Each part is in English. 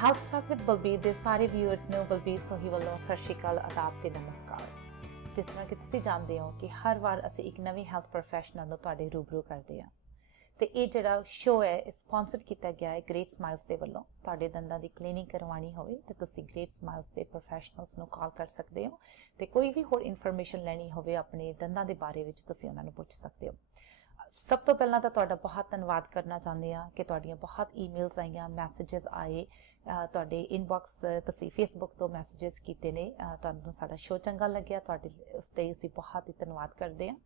Health talk with Balbir ਦੇ ਸਾਰੇ viewers ਨੂੰ ਬਲਬੀਰ ਸੋਹੀ ਵੱਲੋਂ ਸਤਿ ਸ਼੍ਰੀ ਅਕਾਲ, ਆਦਾਬ ਤੇ ਨਮਸਕਾਰ। ਜਿਸ ਤਰ੍ਹਾਂ ਕਿ ਤੁਸੀਂ ਜਾਣਦੇ ਹੋ ਕਿ ਹਰ ਵਾਰ ਅਸੀਂ ਇੱਕ ਨਵੀਂ ਹੈਲਥ ਪ੍ਰੋਫੈਸ਼ਨਲ ਨੂੰ ਤੁਹਾਡੇ ਰੂਬਰੂ ਕਰਦੇ ਹਾਂ ਤੇ ਇਹ ਜਿਹੜਾ ਸ਼ੋਅ ਹੈ ਇਹ ਸਪਾਂਸਰ ਕੀਤਾ ਗਿਆ ਹੈ ਗ੍ਰੇਟ ਸਮਾਈਲਸ ਦੇ ਵੱਲੋਂ। ਤੁਹਾਡੇ ਦੰਦਾਂ ਦੀ ਕਲੀਨਿੰਗ ਕਰਵਾਉਣੀ ਹੋਵੇ ਤੇ ਤੁਸੀਂ ਗ੍ਰੇਟ ਸਮਾਈਲਸ ਦੇ ਪ੍ਰੋਫੈਸ਼ਨਲਸ ਨੂੰ ਕਾਲ ਕਰ ਸਕਦੇ ਹੋ ਤੇ ਕੋਈ ਵੀ ਹੋਰ ਇਨਫੋਰਮੇਸ਼ਨ ਲੈਣੀ ਹੋਵੇ ਆਪਣੇ ਦੰਦਾਂ ਦੇ ਬਾਰੇ ਵਿੱਚ ਤੁਸੀਂ ਉਹਨਾਂ ਨੂੰ ਪੁੱਛ ਸਕਦੇ ਹੋ। ਸਭ ਤੋਂ ਪਹਿਲਾਂ ਤਾਂ ਤੁਹਾਡਾ ਬਹੁਤ ਧੰਨਵਾਦ ਕਰਨਾ ਚਾਹੁੰਦੇ ਹਾਂ ਕਿ ਤੁਹਾਡੀਆਂ ਬਹੁਤ ਈਮੇਲਸ ਆਈਆਂ, ਮੈਸੇजेस ਆਏ, ਤੁਹਾਡੇ ਇਨਬਾਕਸ ਤੁਸੀਂ ਫੇਸਬੁੱਕ ਤੋਂ ਮੈਸੇजेस ਕੀਤੇ ਨੇ। ਤੁਹਾਨੂੰ ਸਾਡਾ ਸ਼ੋਅ ਚੰਗਾ ਲੱਗਿਆ, ਤੁਹਾਡੇ ਉਸ 'ਤੇ ਅਸੀਂ ਬਹੁਤ ਹੀ ਧੰਨਵਾਦ ਕਰਦੇ ਹਾਂ।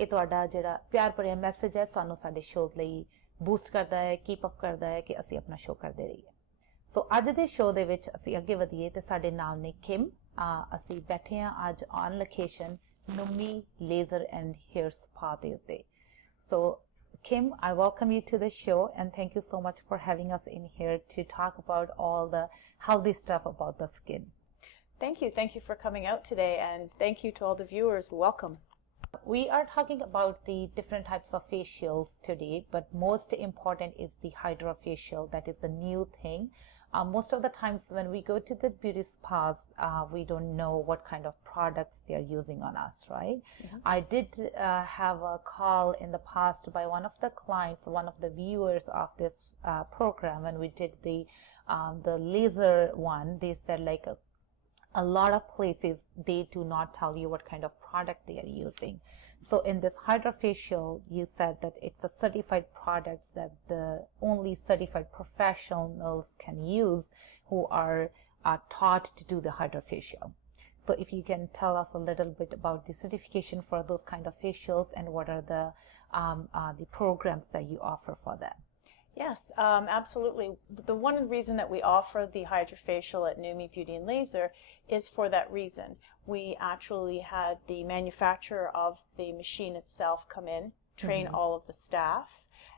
ਇਹ ਤੁਹਾਡਾ ਜਿਹੜਾ ਪਿਆਰ ਭਰਿਆ ਮੈਸੇਜ ਹੈ ਸਾਨੂੰ ਸਾਡੇ ਸ਼ੋਅ ਲਈ ਬੂਸਟ ਕਰਦਾ ਹੈ, ਕੀਪ ਅਪ ਕਰਦਾ ਹੈ ਕਿ ਅਸੀਂ ਆਪਣਾ ਸ਼ੋਅ ਕਰਦੇ ਰਹੀਏ। ਸੋ ਅੱਜ ਦੇ ਸ਼ੋਅ ਦੇ ਵਿੱਚ ਅਸੀਂ ਅੱਗੇ ਵਧੀਏ ਤੇ ਸਾਡੇ ਨਾਲ ਨੇ ਕਿਮ। ਅਸੀਂ ਬੈਠੇ ਹਾਂ ਅੱਜ ਔਨ ਲੋਕੇਸ਼ਨ ਨੂਮੀ ਲੇਜ਼ਰ ਐਂਡ ਹੇਅਰ ਸਪਾ ਦੇ ਉੱਤੇ। So Kim, I welcome you to the show and thank you so much for having us in here to talk about all the healthy stuff about the skin. Thank you. Thank you for coming out today, and thank you to all the viewers. Welcome. We are talking about the different types of facials today, but most important is the hydrofacial. That is the new thing. Most of the times when we go to the beauty spas, we don't know what kind of products they are using on us, right? Mm-hmm. I did have a call in the past by one of the clients, one of the viewers of this program, when we did the laser one. They said like a lot of places they do not tell you what kind of product they are using. So in this hydrofacial, you said that it's a certified product that the only certified professionals can use who are taught to do the hydrofacial. So if you can tell us a little bit about the certification for those kind of facials and what are the programs that you offer for them. Yes, absolutely. The one reason that we offer the hydrofacial at Numi Beauty and Laser is for that reason. We actually had the manufacturer of the machine itself come in, train mm-hmm. all of the staff,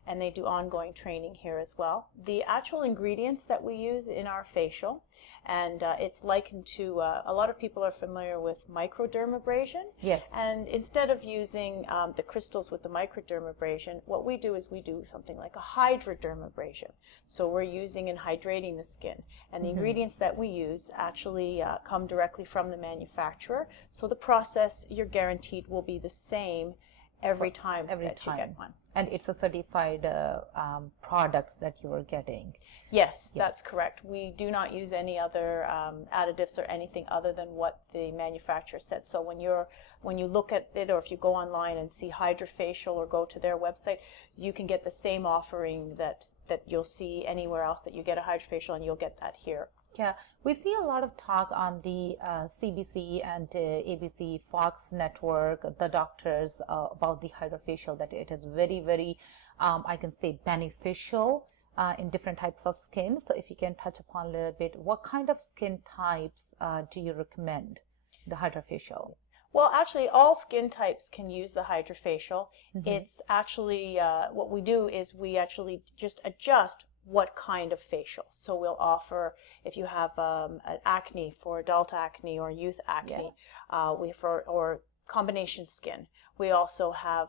and they do ongoing training here as well. The actual ingredients that we use in our facial, and it's likened to, a lot of people are familiar with microdermabrasion. Yes. And instead of using the crystals with the microdermabrasion, what we do is we do something like a hydrodermabrasion. So we're using and hydrating the skin. And the mm-hmm. ingredients that we use actually come directly from the manufacturer. So the process, you're guaranteed, will be the same every time you get one. And it's a certified products that you are getting. Yes, that's correct. We do not use any other additives or anything other than what the manufacturer said. So when you look at it, or if you go online and see hydrofacial or go to their website, you can get the same offering that you'll see anywhere else, that you get a hydrofacial, and you'll get that here. Yeah, we see a lot of talk on the CBC and ABC Fox network, the doctors, about the hydrofacial, that it is very, very, I can say, beneficial in different types of skin. So if you can touch upon a little bit, what kind of skin types do you recommend the hydrofacial? Well, actually, all skin types can use the hydrofacial. Mm-hmm. It's actually, what we do is we actually just adjust what kind of facial. So we'll offer, if you have an acne, for adult acne or youth acne, or combination skin. We also have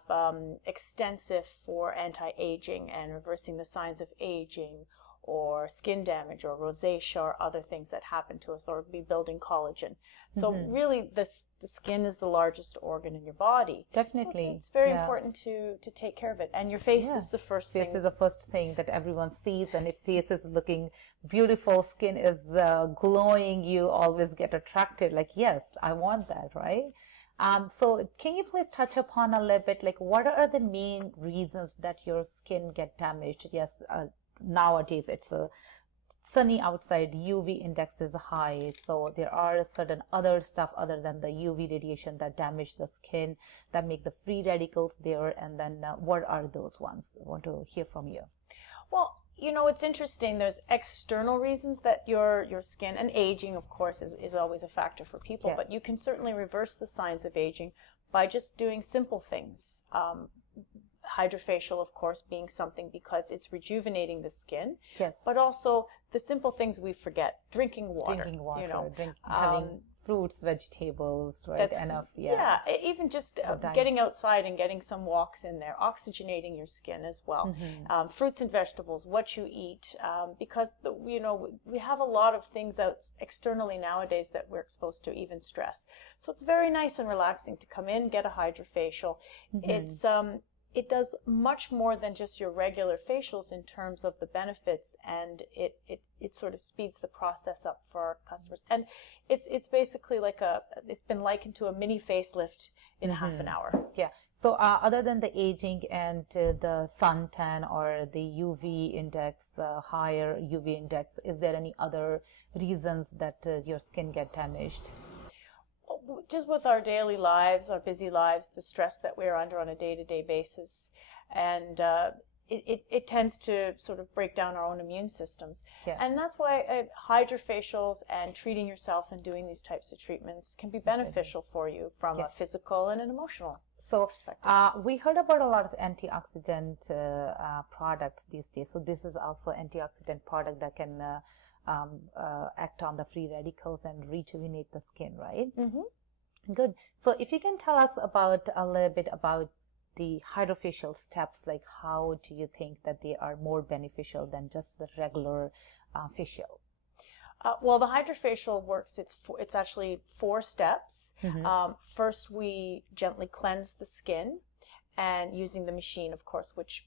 extensive for anti-aging and reversing the signs of aging, or skin damage, or rosacea, or other things that happen to us, or rebuilding collagen. So mm-hmm. really, the skin is the largest organ in your body. Definitely. So it's very important to take care of it. And your face is the first thing. Face is the first thing that everyone sees, and if face is looking beautiful, skin is glowing, you always get attracted, like, yes, I want that, right? So can you please touch upon a little bit, like, what are the main reasons that your skin get damaged? Yes, nowadays it's a sunny outside, UV index is high, so there are certain other stuff other than the UV radiation that damage the skin, that make the free radicals there, and then what are those ones? I want to hear from you. Well, you know, it's interesting. There's external reasons that your skin, and aging, of course, is always a factor for people, but you can certainly reverse the signs of aging by just doing simple things. Hydrofacial, of course, being something because it's rejuvenating the skin. Yes. But also the simple things we forget. Drinking water. You know, having fruits, vegetables, right? That's Enough, yeah. Even just getting outside and getting some walks in there, oxygenating your skin as well. Fruits and vegetables, what you eat, because we have a lot of things out externally nowadays that we're exposed to, even stress. So it's very nice and relaxing to come in, get a hydrofacial. It does much more than just your regular facials in terms of the benefits, and it sort of speeds the process up for our customers. And it's basically it's been likened to a mini facelift in half an hour. Yeah. So other than the aging and the suntan or the UV index, the higher UV index, is there any other reasons that your skin get damaged? Just with our daily lives, our busy lives, the stress that we're under on a day-to-day basis, and it tends to sort of break down our own immune systems. Yeah. And that's why hydrofacials and treating yourself and doing these types of treatments can be beneficial for you from a physical and an emotional perspective. We heard about a lot of antioxidant products these days. So this is also antioxidant product that can act on the free radicals and rejuvenate the skin, right? Good. So if you can tell us a little bit about the hydrofacial steps, like how do you think that they are more beneficial than just the regular facial? Well, the hydrofacial works, it's actually 4 steps. First, we gently cleanse the skin, and using the machine, of course, which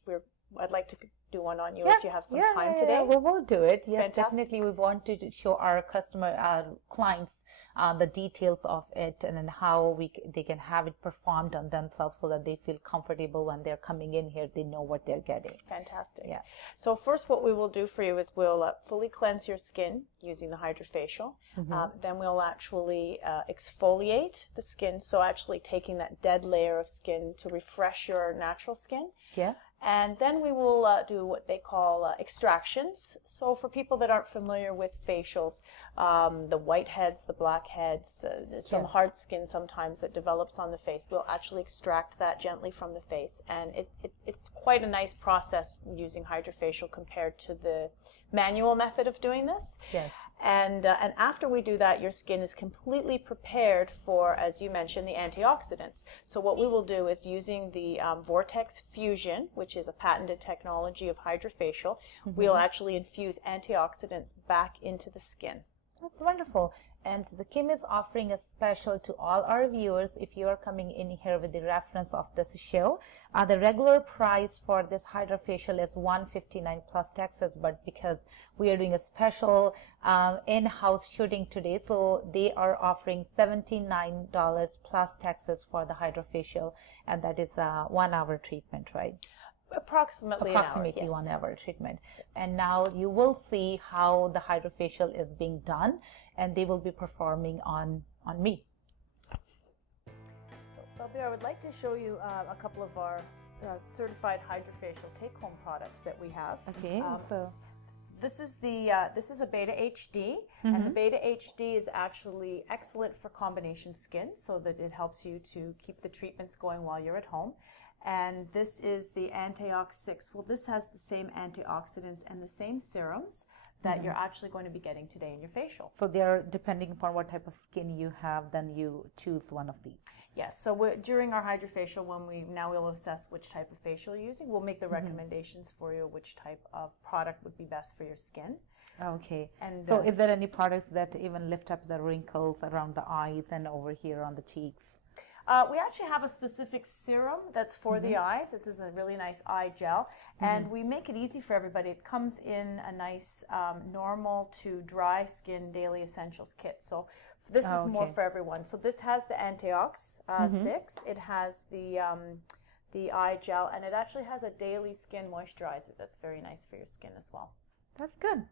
I'd like to do one on you if you have some time today. Yeah, we'll do it. Yes, Fantastic. definitely. We want to show our clients the details of it, and then how they can have it performed on themselves so that they feel comfortable when they're coming in here. They know what they're getting. Fantastic. Yeah. So first, what we will do for you is we'll fully cleanse your skin using the hydrofacial. Then we'll actually exfoliate the skin, so actually taking that dead layer of skin to refresh your natural skin. Yeah. And then we will do what they call extractions. So for people that aren't familiar with facials, the whiteheads, the blackheads, some hard skin sometimes that develops on the face, we'll actually extract that gently from the face. And it's quite a nice process using hydrofacial compared to the manual method of doing this. Yes. And after we do that, your skin is completely prepared for, as you mentioned, the antioxidants. So what we will do is using the Vortex Fusion, which is a patented technology of hydrofacial, we'll actually infuse antioxidants back into the skin. That's wonderful. And the Kim is offering a special to all our viewers if you are coming in here with the reference of this show. The regular price for this hydrofacial is $159 plus taxes, but because we are doing a special in-house shooting today, so they are offering $79 plus taxes for the hydrofacial, and that is a 1 hour treatment, right? Approximately 1 hour treatment. And now you will see how the hydrofacial is being done, and they will be performing on me. So, Bobby, I would like to show you a couple of our certified hydrofacial take-home products that we have. Okay. So this is a Beta HD, and the Beta HD is actually excellent for combination skin, so that it helps you to keep the treatments going while you're at home. And this is the Antiox 6. Well, this has the same antioxidants and the same serums that you're actually going to be getting today in your facial. So they're depending upon what type of skin you have, then you choose one of these. Yes. So during our hydrofacial, we'll assess which type of facial you're using. We'll make the recommendations for you which type of product would be best for your skin. Okay. And so is there any products that even lift up the wrinkles around the eyes and over here on the cheeks? We actually have a specific serum that's for the eyes. It is a really nice eye gel, and we make it easy for everybody. It comes in a nice normal to dry skin daily essentials kit. So this is more for everyone. So this has the Antiox 6. It has the eye gel, and it actually has a daily skin moisturizer that's very nice for your skin as well. That's good.